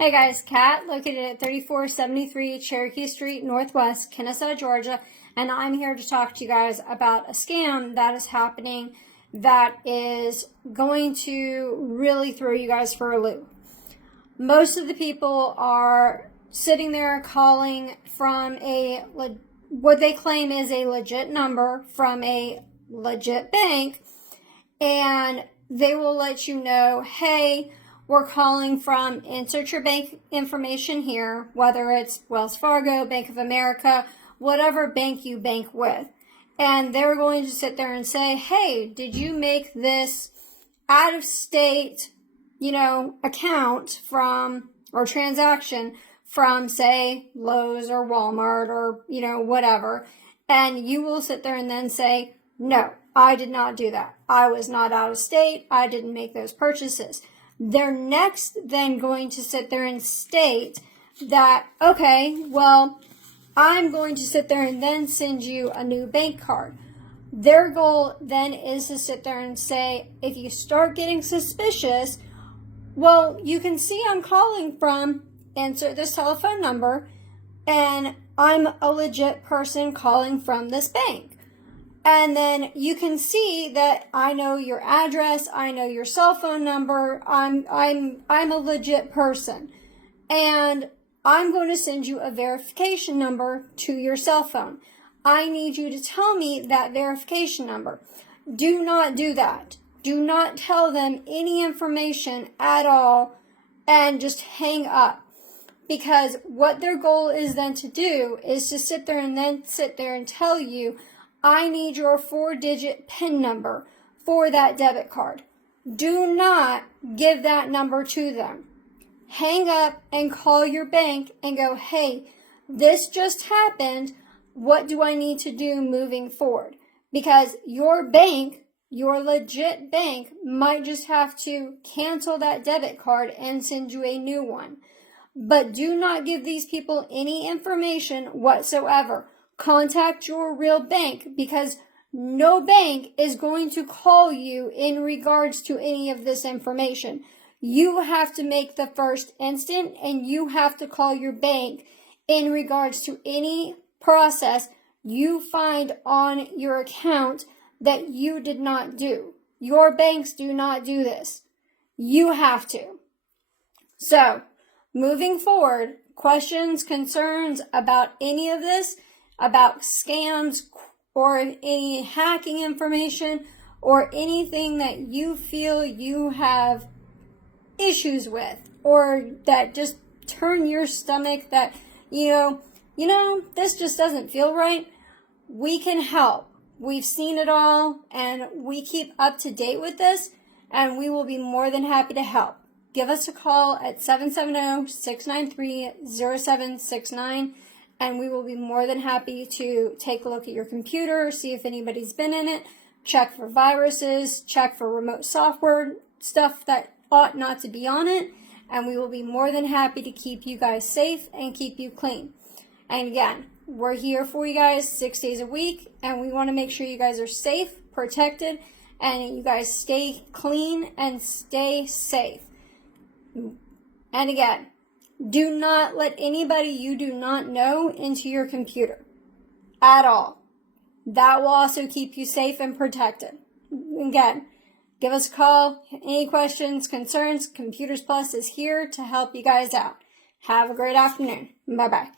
Hey guys, Kat, located at 3473 Cherokee Street Northwest, Kennesaw, Georgia, and I'm here to talk to you guys about a scam that is happening that is going to really throw you guys for a loop. Most of the people are sitting there calling from what they claim is a legit number from a legit bank, and they will let you know, hey, we're calling from, insert your bank information here, whether it's Wells Fargo, Bank of America, whatever bank you bank with. And they're going to sit there and say, hey, did you make this out of state, account from, or transaction from, say, Lowe's or Walmart or, whatever. And you will sit there and then say, no, I did not do that. I was not out of state. I didn't make those purchases. They're next then going to sit there and state that, okay, well, I'm going to sit there and then send you a new bank card. Their goal then is to sit there and say, if you start getting suspicious, well, you can see I'm calling from, insert this telephone number, and I'm a legit person calling from this bank. And then you can see that I know your address, I know your cell phone number, I'm a legit person. And I'm going to send you a verification number to your cell phone. I need you to tell me that verification number. Do not do that. Do not tell them any information at all and just hang up. Because what their goal is then to do is to sit there and tell you, I need your 4-digit PIN number for that debit card. Do not give that number to them. Hang up and call your bank and go, hey, this just happened. What do I need to do moving forward? Because your bank, your legit bank, might just have to cancel that debit card and send you a new one. But do not give these people any information whatsoever. Contact your real bank, because no bank is going to call you in regards to any of this information. You have to make the first instant, and you have to call your bank in regards to any process you find on your account that you did not do. Your banks do not do this. You have to. So, moving forward, questions, concerns about any of this, about scams or any hacking information or anything that you feel you have issues with or that just turn your stomach, that, this just doesn't feel right, we can help. We've seen it all and we keep up to date with this, and we will be more than happy to help. Give us a call at 770-693-0769. And we will be more than happy to take a look at your computer, see if anybody's been in it, check for viruses, check for remote software, stuff that ought not to be on it. And we will be more than happy to keep you guys safe and keep you clean. And again, we're here for you guys 6 days a week. And we want to make sure you guys are safe, protected, and you guys stay clean and stay safe. And again, do not let anybody you do not know into your computer at all. That will also keep you safe and protected. Again, give us a call. Any questions, concerns, Computers Plus is here to help you guys out. Have a great afternoon. Bye-bye.